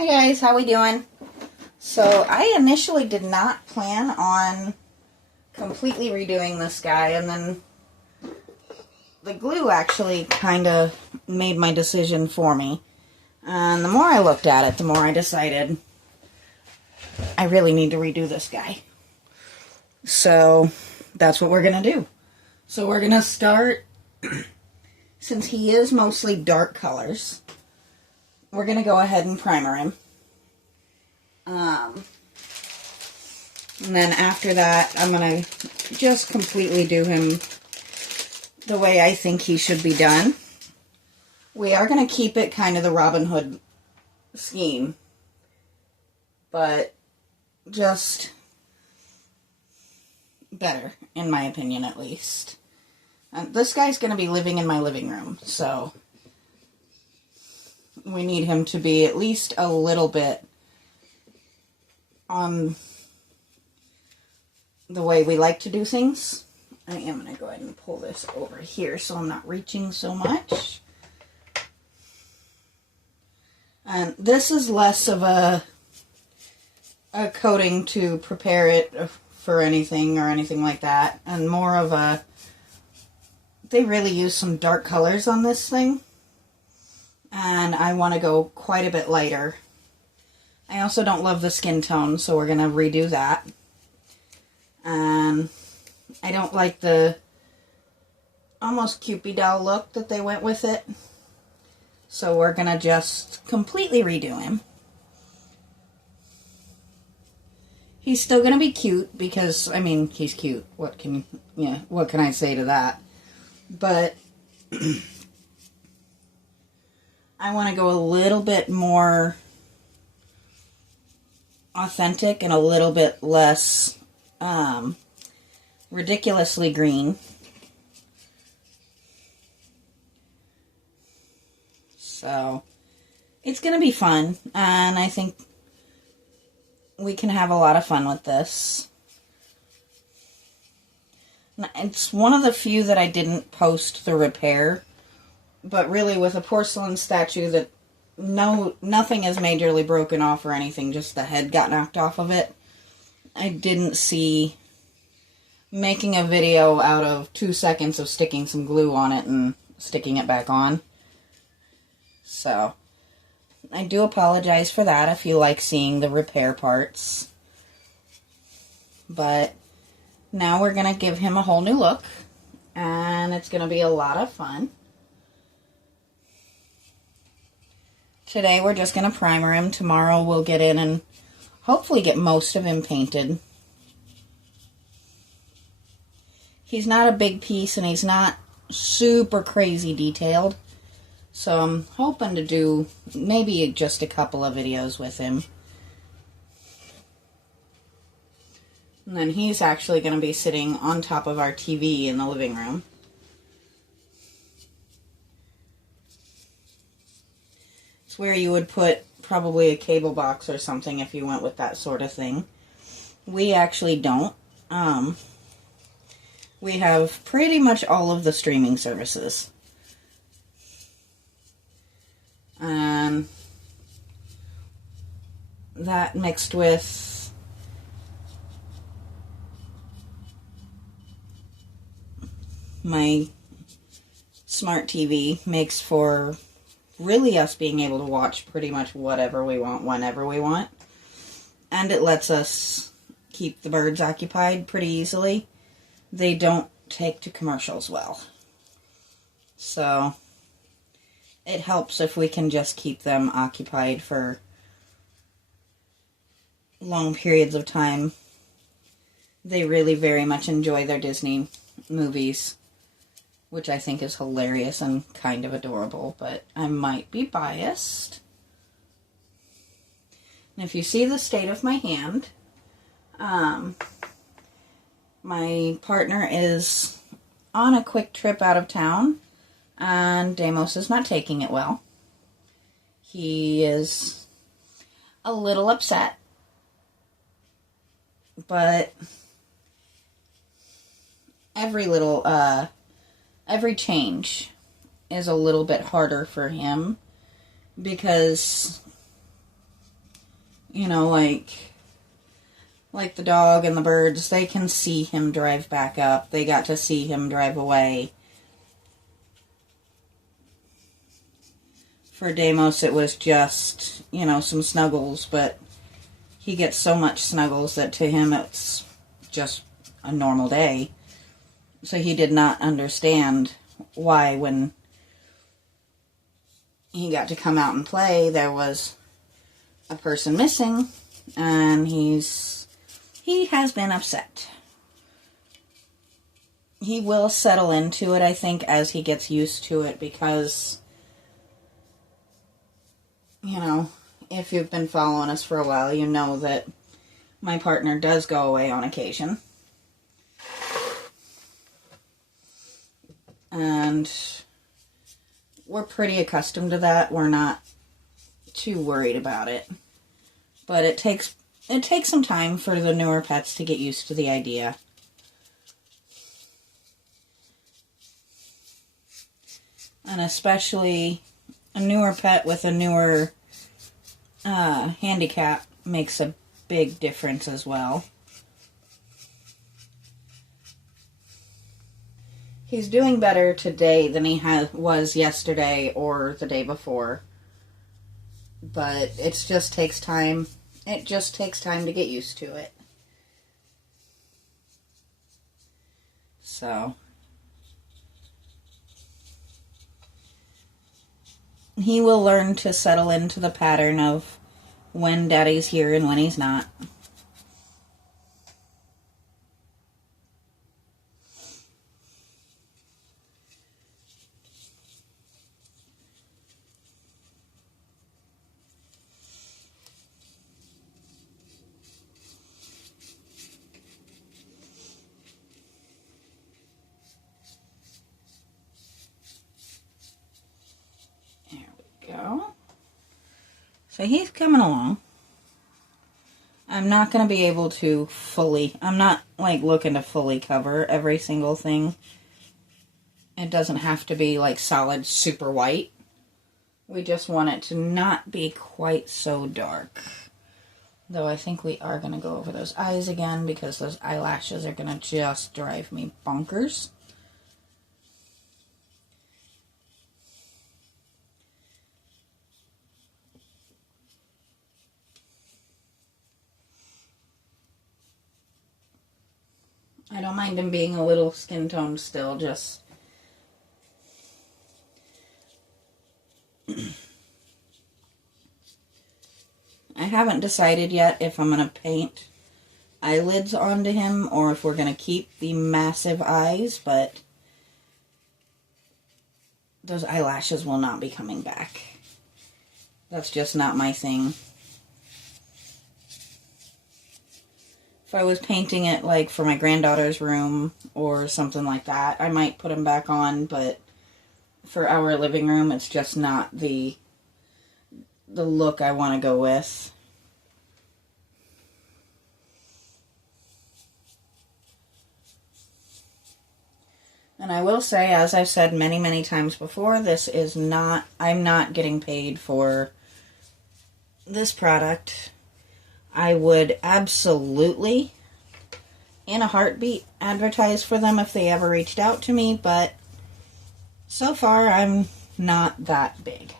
Hi guys, how we doing? So I initially did not plan on completely redoing this guy, and then the glue actually kind of made my decision for me. And the more I looked at it, the more I decided I really need to redo this guy. So that's what we're going to do. So we're going to start, since he is mostly dark colors, we're going to go ahead and primer him. And then after that, I'm going to just completely do him the way I think he should be done. We are going to keep it kind of the Robin Hood scheme, but just better, in my opinion, at least. And this guy's going to be living in my living room, so we need him to be at least a little bit on the way we like to do things. I am going to go ahead and pull this over here so I'm not reaching so much. And this is less of a coating to prepare it for anything or anything like that, and more of a, they really use some dark colors on this thing, and I want to go quite a bit lighter. I also don't love the skin tone, so we're going to redo that. And I don't like the almost Cupid doll look that they went with it. So we're going to just completely redo him. He's still going to be cute because, I mean, he's cute. What can I say to that? But I want to go a little bit more authentic and a little bit less ridiculously green. So it's going to be fun, and I think we can have a lot of fun with this. It's one of the few that I didn't post the repair, but really with a porcelain statue that nothing is majorly broken off or anything, just the head got knocked off of it. I didn't see making a video out of 2 seconds of sticking some glue on it and sticking it back on. So I do apologize for that if you like seeing the repair parts. But now we're going to give him a whole new look, and it's going to be a lot of fun. Today we're just going to primer him. Tomorrow we'll get in and hopefully get most of him painted. He's not a big piece and he's not super crazy detailed. So I'm hoping to do maybe just a couple of videos with him. And then he's actually going to be sitting on top of our TV in the living room. It's where you would put probably a cable box or something if you went with that sort of thing. We actually don't. We have pretty much all of the streaming services. That mixed with my smart TV makes for really us being able to watch pretty much whatever we want, whenever we want. And it lets us keep the birds occupied pretty easily. They don't take to commercials well. So it helps if we can just keep them occupied for long periods of time. They really very much enjoy their Disney movies, which I think is hilarious and kind of adorable, but I might be biased. And if you see the state of my hand, my partner is on a quick trip out of town, and Deimos is not taking it well. He is a little upset, but every change is a little bit harder for him because You know, like the dog and the birds, they can see him drive back up. They got to see him drive away. For Deimos, it was just, you know, some snuggles, but he gets so much snuggles that to him it's just a normal day. So he did not understand why when he got to come out and play, there was a person missing, and he has been upset. He will settle into it, I think, as he gets used to it, because, you know, if you've been following us for a while, you know that my partner does go away on occasion. And we're pretty accustomed to that. We're not too worried about it. But it takes some time for the newer pets to get used to the idea. And especially a newer pet with a newer handicap makes a big difference as well. He's doing better today than he was yesterday or the day before. But it just takes time. It just takes time to get used to it. So he will learn to settle into the pattern of when Daddy's here and when he's not. Go. So he's coming along. I'm not going to be able to I'm not like looking to fully cover every single thing. It doesn't have to be like solid super white. We just want it to not be quite so dark. Though I think we are going to go over those eyes again because those eyelashes are going to just drive me bonkers. I don't mind him being a little skin toned still, just I haven't decided yet if I'm going to paint eyelids onto him or if we're going to keep the massive eyes, but those eyelashes will not be coming back. That's just not my thing. If I was painting it like for my granddaughter's room or something like that, I might put them back on, but for our living room, it's just not the look I want to go with. And I will say, as I've said many, many times before, I'm not getting paid for this product. I would absolutely, in a heartbeat, advertise for them if they ever reached out to me, but so far I'm not that big.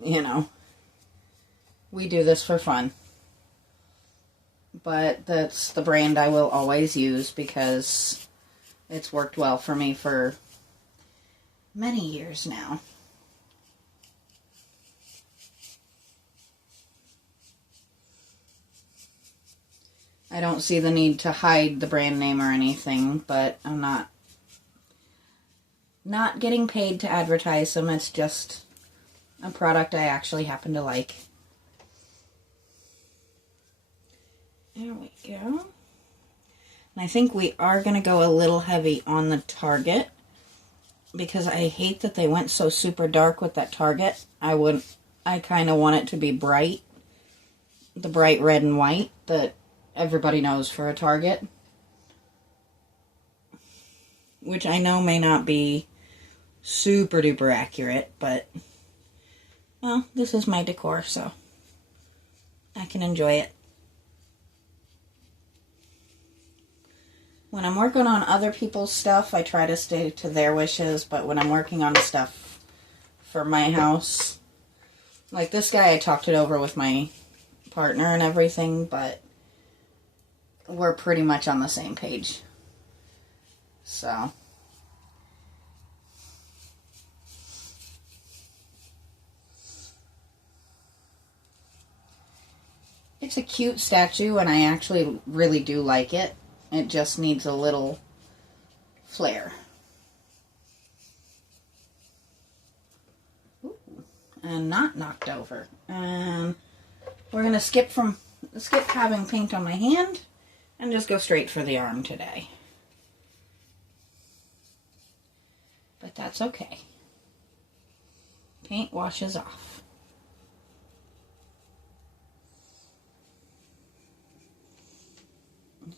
You know, we do this for fun. But that's the brand I will always use because it's worked well for me for many years now. I don't see the need to hide the brand name or anything, but I'm not getting paid to advertise them. It's just a product I actually happen to like. There we go. And I think we are going to go a little heavy on the target because I hate that they went so super dark with that target. I kind of want it to be bright. The bright red and white that everybody knows for a target. Which I know may not be super duper accurate, but well, this is my decor, so I can enjoy it. When I'm working on other people's stuff, I try to stay to their wishes, but when I'm working on stuff for my house, like this guy, I talked it over with my partner and everything, but we're pretty much on the same page. So, it's a cute statue, and I actually really do like it. It just needs a little flair. Ooh, and not knocked over. And we're going to skip having paint on my hand and just go straight for the arm today. But that's okay. Paint washes off.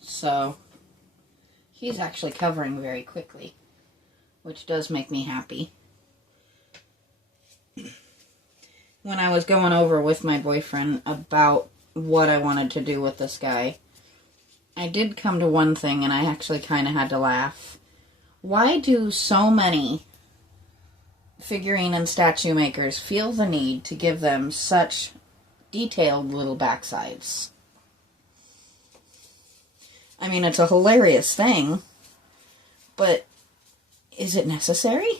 So, he's actually covering very quickly, which does make me happy. When I was going over with my boyfriend about what I wanted to do with this guy, I did come to one thing, and I actually kind of had to laugh. Why do so many figurine and statue makers feel the need to give them such detailed little backsides? I mean, it's a hilarious thing, but is it necessary?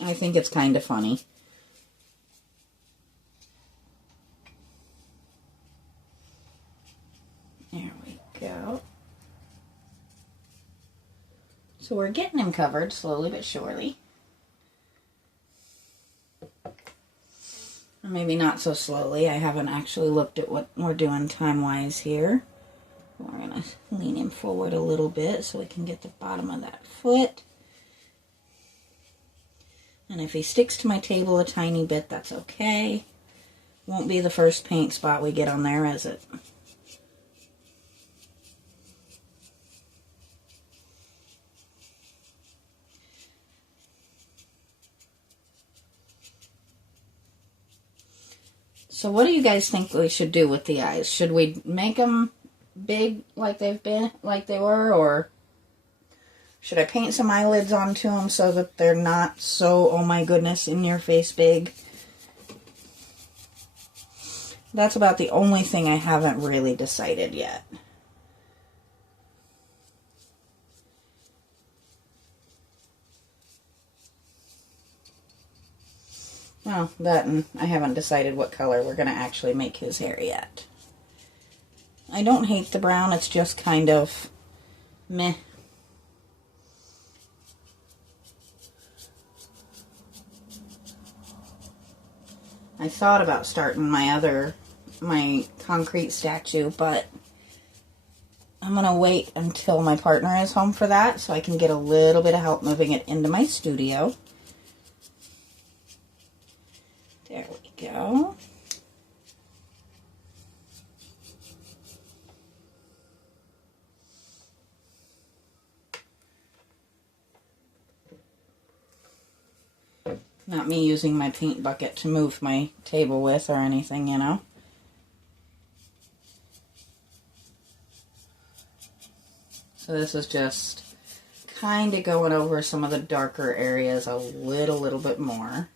I think it's kind of funny. There we go. So we're getting him covered slowly but surely. Or maybe not so slowly. I haven't actually looked at what we're doing time-wise here. We're going to lean him forward a little bit so we can get the bottom of that foot. And if he sticks to my table a tiny bit, that's okay. Won't be the first paint spot we get on there, is it? So what do you guys think we should do with the eyes? Should we make them big like they were, or should I paint some eyelids onto them so that they're not so, oh my goodness, in your face big? That's about the only thing I haven't really decided yet. Well, that and I haven't decided what color we're going to actually make his hair yet. I don't hate the brown, it's just kind of meh. I thought about starting my concrete statue, but I'm going to wait until my partner is home for that so I can get a little bit of help moving it into my studio. There we go. Not me using my paint bucket to move my table with or anything, you know. So this is just kind of going over some of the darker areas a little bit more.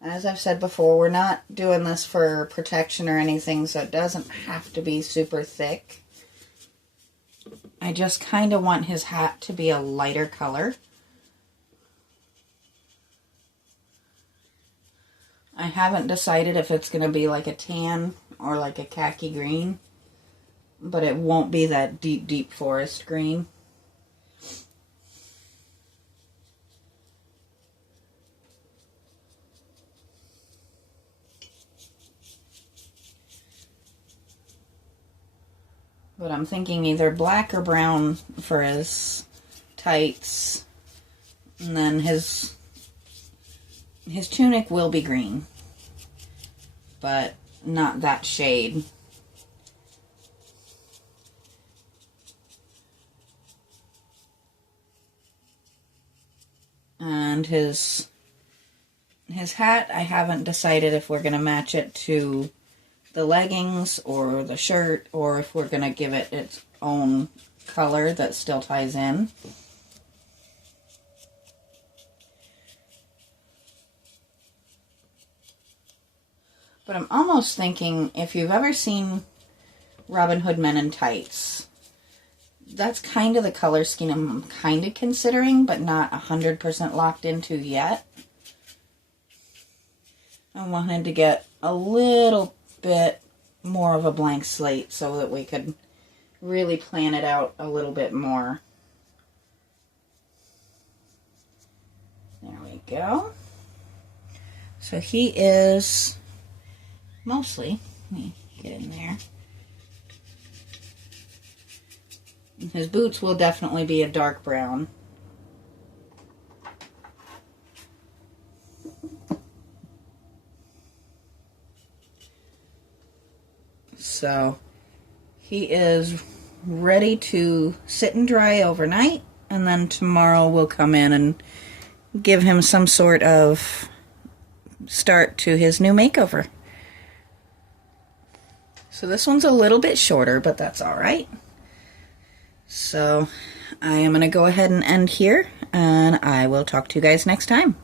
As I've said before, we're not doing this for protection or anything, so it doesn't have to be super thick. I just kind of want his hat to be a lighter color. I haven't decided if it's going to be like a tan or like a khaki green, but it won't be that deep forest green. But I'm thinking either black or brown for his tights, and then his tunic will be green. But not that shade. And his hat, I haven't decided if we're going to match it to the leggings or the shirt, or if we're going to give it its own color that still ties in. But I'm almost thinking, if you've ever seen Robin Hood Men in Tights, that's kind of the color scheme I'm kind of considering, but not 100% locked into yet. I wanted to get a little bit more of a blank slate so that we could really plan it out a little bit more. There we go. So he is mostly, let me get in there. His boots will definitely be a dark brown. So he is ready to sit and dry overnight, and then tomorrow we'll come in and give him some sort of start to his new makeover. So this one's a little bit shorter, but that's all right. So I am going to go ahead and end here, and I will talk to you guys next time.